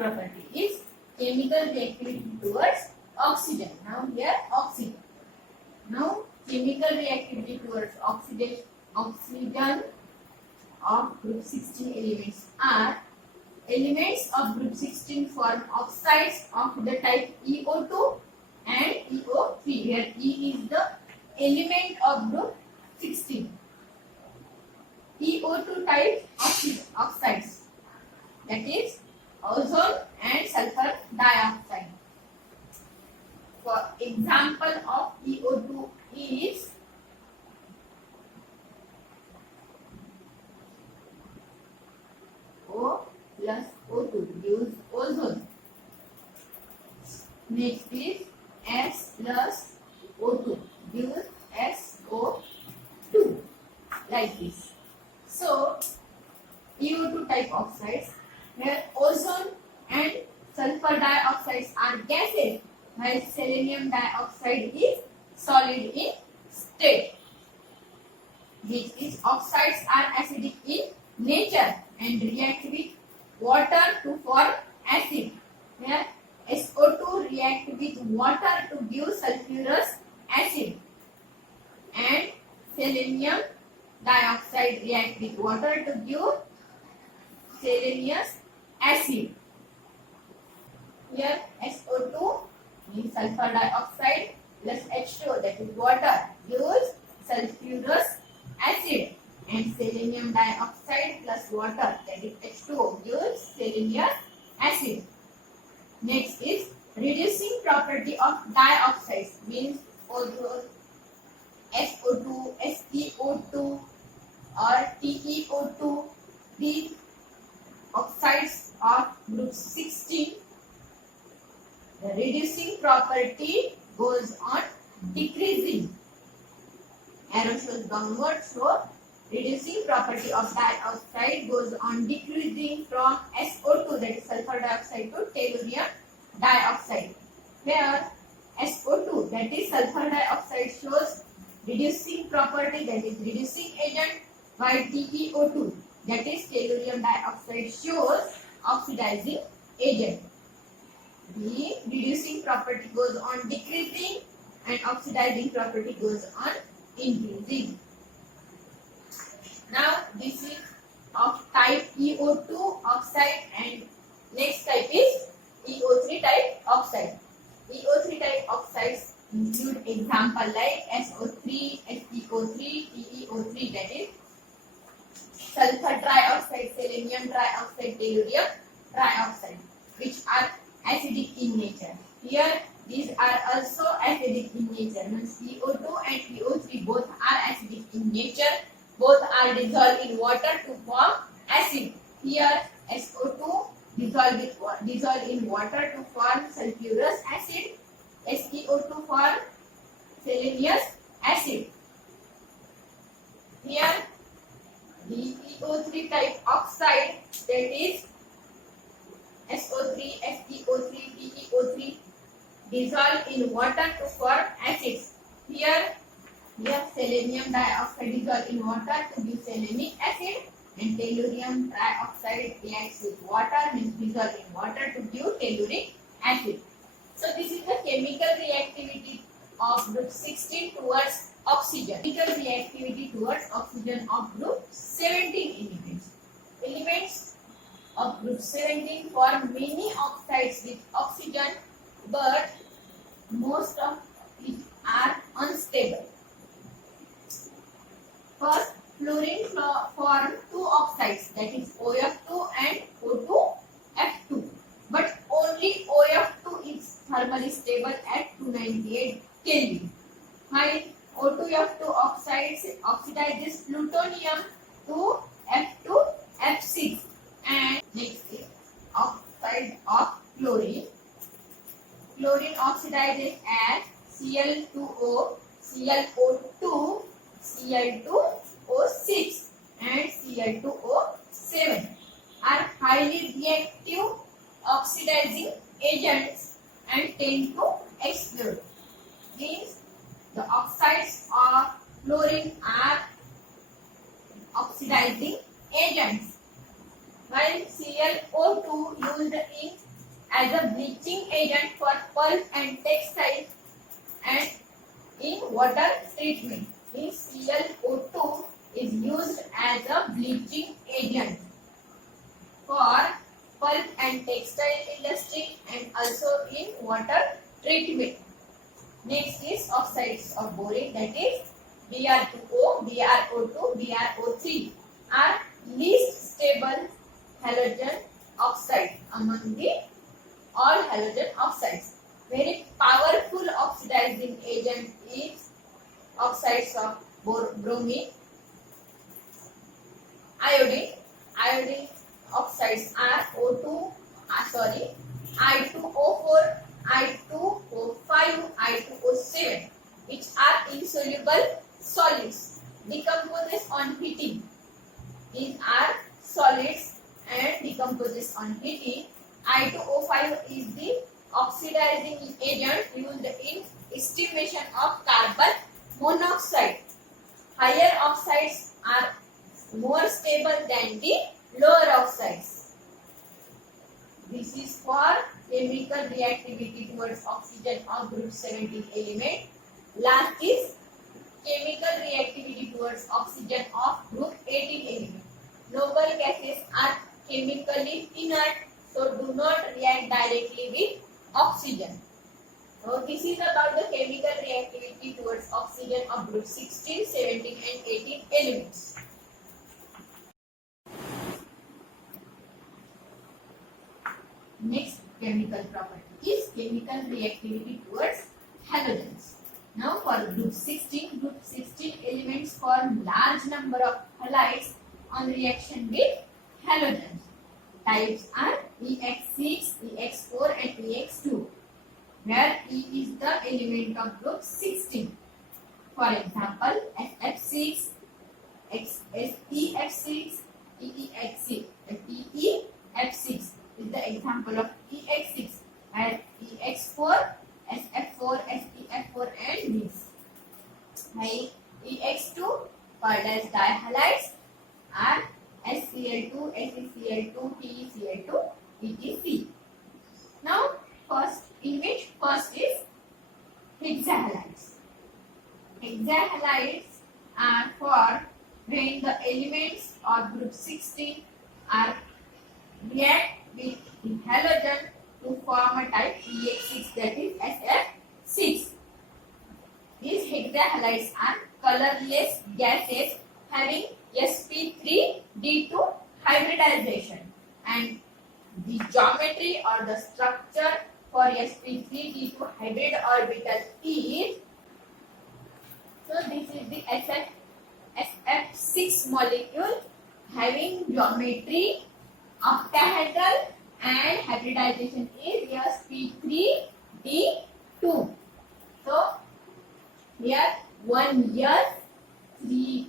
property is chemical reactivity towards oxygen. Now here oxygen. Now chemical reactivity towards oxygen of group 16 elements are elements of group 16 form oxides of the type EO2 and EO3. Here E is the element of group 16. EO2 type oxides, that is ozone and sulfur dioxide. For example of EO2 is O plus O2 gives ozone. Next is S plus O2 gives SO2, like this. So EO2 type oxides, where ozone and sulfur dioxides are gases, while selenium dioxide is solid in state. These oxides are acidic in nature and react with water to form acid, where SO2 react with water to give sulfurous acid, and selenium dioxide react with water to give selenious acid. Here SO2 means sulfur dioxide plus H2O, that is water, gives sulfurous acid, and selenium dioxide plus water, that is H2O, gives selenious acid. Next is reducing property of dioxides, means ozone, SO2, SeO2 or TeO2. These oxides of group 16, the reducing property goes on decreasing. Arrow shows downward, so reducing property of dioxide goes on decreasing from SO2, that is sulfur dioxide, to tellurium dioxide. Here SO2, that is sulfur dioxide, shows reducing property, that is reducing agent, while TeO2, that is tellurium dioxide, shows oxidizing agent. The reducing property goes on decreasing and oxidizing property goes on increasing. Now this is of type EO2 oxide, and next type is EO3 type oxide. EO3 type oxides include example like SO3, SeO3, TeO3, that is sulfur trioxide, selenium trioxide, tellurium trioxide, which are acidic in nature. Here these are also acidic in nature. CO2 and CO3 both are acidic in nature. Both are dissolved in water to form acid. Here SO2 dissolved in water to form sulfurous acid. SeO2 form selenious acid. Here the EO3 type oxide, that is SO3, SeO3, TeO3, dissolve in water to form acids. Here selenium dioxide dissolve in water to give selenic acid, and tellurium trioxide reacts with water, means dissolve in water to give telluric acid. So this is the chemical reactivity of group 16 towards oxygen. Chemical reactivity towards oxygen of group 17 elements. Elements of group 17 form many oxides with oxygen, but most of it are unstable. First, fluorine form two oxides, that is OF2 and O2F2, but only OF2 is thermally stable at 298 Kelvin, while O2F2 oxidizes plutonium to F2F6. And next is oxide of chlorine. Chlorine oxidizes as Cl2O, ClO2, Cl2O6 and Cl2O7 are highly reactive oxidizing agents and tend to explode. Means the oxides of chlorine are oxidizing agents, while ClO2 used in as a bleaching agent for pulp and textile and in water treatment. Means ClO2 is used as a bleaching agent for pulp and textile industry and also in water treatment. Next is oxides of borate, that is Br2O, BrO2, BrO3 are least stable halogen oxide among the all halogen oxides. Very powerful oxidizing agent is oxides of bromine, iodine. Iodine oxides are I2O4, I2O5, I2O7, which are insoluble solids. Decomposes on heating. These are solids and decomposes on heating. I2O5 is the oxidizing agent used in estimation of carbon monoxide. Higher oxides are more stable than the lower oxides. This is for chemical reactivity towards oxygen of group 17 element. Last is chemical reactivity towards oxygen of group 18 element. Noble gases are chemically inert, so do not react directly with oxygen. So this is about the chemical reactivity towards oxygen of group 16, 17 and 18 elements. Next chemical property is chemical reactivity towards halogens. Now for group 16 elements form large number of halides on reaction with halogens. Types are EX6, EX4 and EX2, where E is the element of group 16. For example, SF6, EF6, EEX6, EEF6 is the example of EX6, and EX4, SF4, SEF4 and these. While EX2 called as dihalides are SCl2, SeCl2, TeCl2, etc. Now first is hexahalides. Hexahalides are for when the elements of group 16 are react with the halogen to form a type EX6, that is SF6. These hexahalides are colorless gases having sp3d2 hybridization, and the geometry or the structure for sp3d2 hybrid orbital is, so this is the SF6 molecule having geometry octahedral and hybridization is sp3d2. So here 1 s 3p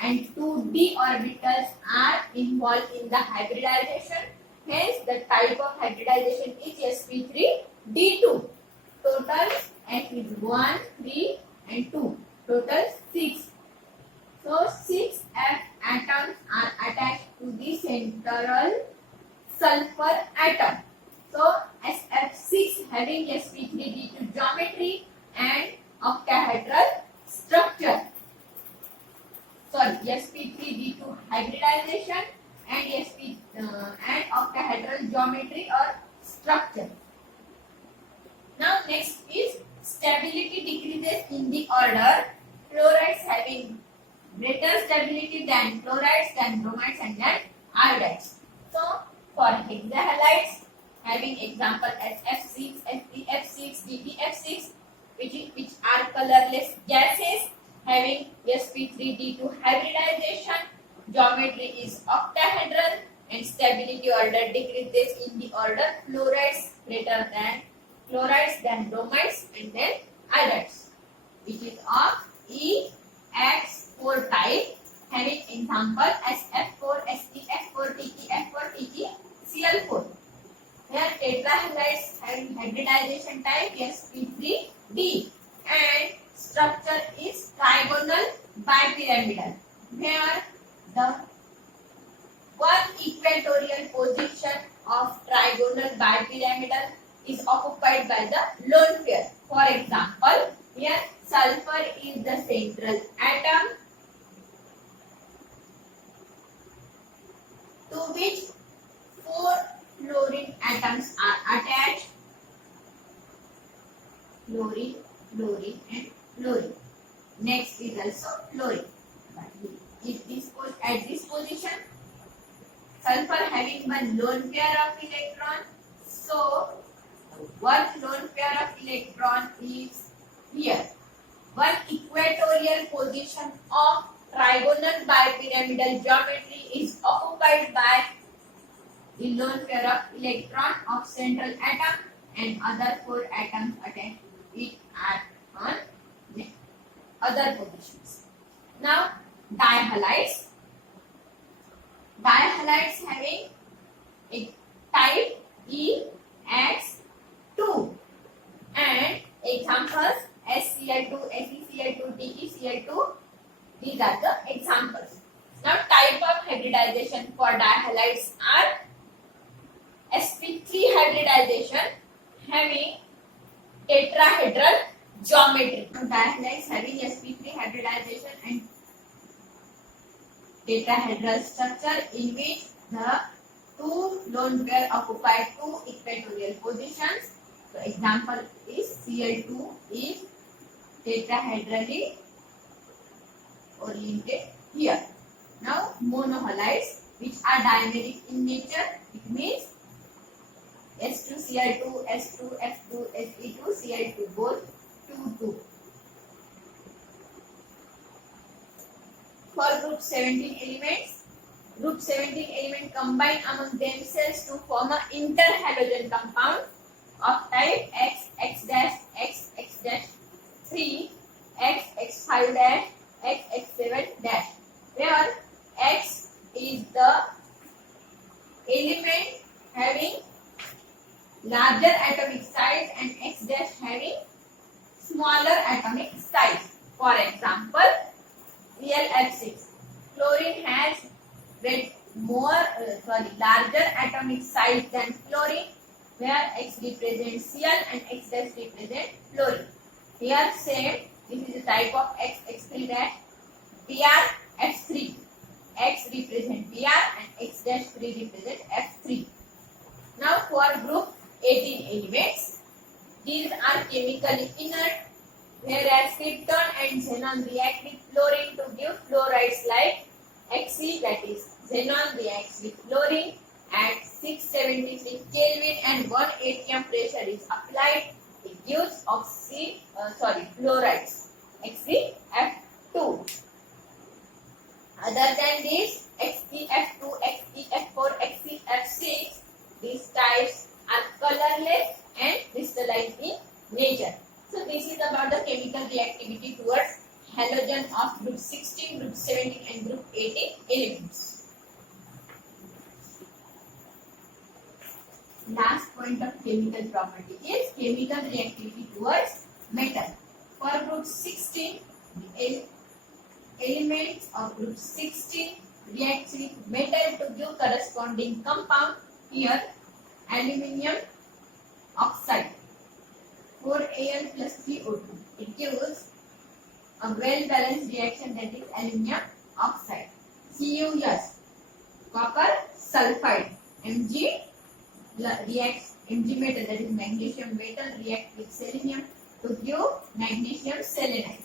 and 2d orbitals are involved in the hybridization. Hence the type of hybridization is sp3d2. Total S is 1, 3 and 2. Total 6. So 6 F atoms are attached to the central sulfur atom. So SF6 having sp3d2 geometry and octahedral structure. Sorry, sp3d2 hybridization and octahedral geometry or structure. Now next is stability decreases in the order fluorides having greater stability than chlorides, than bromides and then iodides. So for hexahalides having example as F6, SEF6, DEF6 which are colorless gases having sp3d2 hybridization, geometry is octahedral and stability order decreases in the order fluorides greater than chlorides, then bromides and then iodides, which is of EX4 type having example SF4, SEF4, TeF4, TeCl4. Here tetrahalides having hybridization type sp3d and structure is trigonal bipyramidal, where the one equatorial position of trigonal bipyramidal is occupied by the lone pair. For example, here sulfur is the central atom to which 4 fluorine atoms are attached. Fluorine, fluorine and fluorine. Next is also fluorine. At this position, sulfur having one lone pair of electron. So, one lone pair of electron is here. One equatorial position of trigonal bipyramidal geometry is occupied by the lone pair of electron of central atom and other 4 atoms attached to it on the other positions. Now, dihalides. Dihalides having a type EX2 and examples SCl2, SeCl2, DeCl2. These are the examples. Now, type of hybridization for dihalides are sp3 hybridization having tetrahedral geometry. Now, dihalides having sp3 hybridization and tetrahedral structure in which the 2 lone pair occupy 2 equatorial positions. So, example is Cl2 is tetrahedrally oriented here. Now, monohalides which are dimeric in nature, it means S2Cl2, S2, F2, Se2, Cl2, both 2, 2. For group 17 elements, group 17 elements combine among themselves to form an interhalogen compound of type X, X dash, X, X dash 3, X, X5 dash, X, X7 dash, where X is the element having larger atomic size and X dash having smaller atomic size. For example, ClF6. Chlorine has larger atomic size than fluorine, where X represents Cl and X dash represents fluorine. Here same, this is a type of X, X3 dash, Br, F3. X represents Br and X dash 3 represents F3. Now for group 18 elements, these are chemically inert, whereas krypton and xenon react with fluorine to give fluorides like Xe, that is xenon reacts with fluorine at 676 Kelvin and 1 atm pressure is applied. It gives fluorides XeF2. Other than this, XeF2, XeF4, XeF6, these types are colorless and crystalline in nature. So this is about the chemical reactivity towards halogen of group 16, group 17 and group 18 elements. Last point of chemical property is chemical reactivity towards metal. For group 16, the elements of group 16 react with metal to give corresponding compound. Here, aluminium oxide 4Al plus 3O2. It gives a well-balanced reaction, that is aluminium oxide. CuS, copper sulfide. Mg reacts, Mg metal, that is magnesium metal, react with selenium to give magnesium selenide.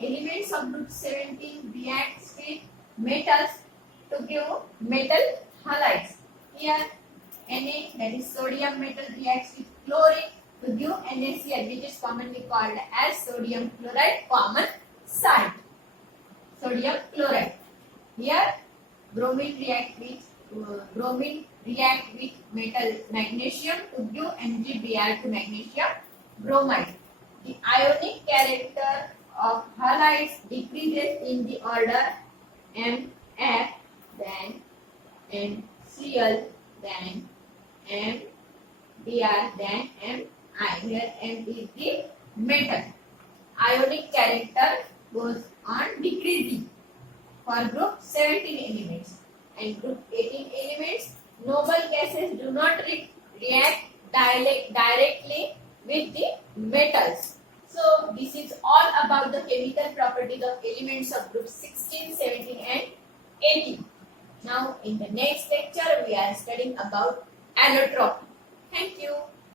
Elements of group 17 react with metals to give metal halides. Here Na, that is sodium metal, reacts with chlorine to give NaCl, which is commonly called as sodium chloride, common salt. Sodium chloride. Here bromine react with metal magnesium to give MgBr to magnesium bromide. The ionic character of halides decreases in the order Mf, then MCl, then MBr, then Mi. Here M is the metal. Ionic character goes on decreasing for group 17 elements, and group 18 elements noble gases do not react directly with the metals. So this is all about the chemical properties of elements of group 16, 17 and 18. Now in the next lecture we are studying about allotropy. Thank you.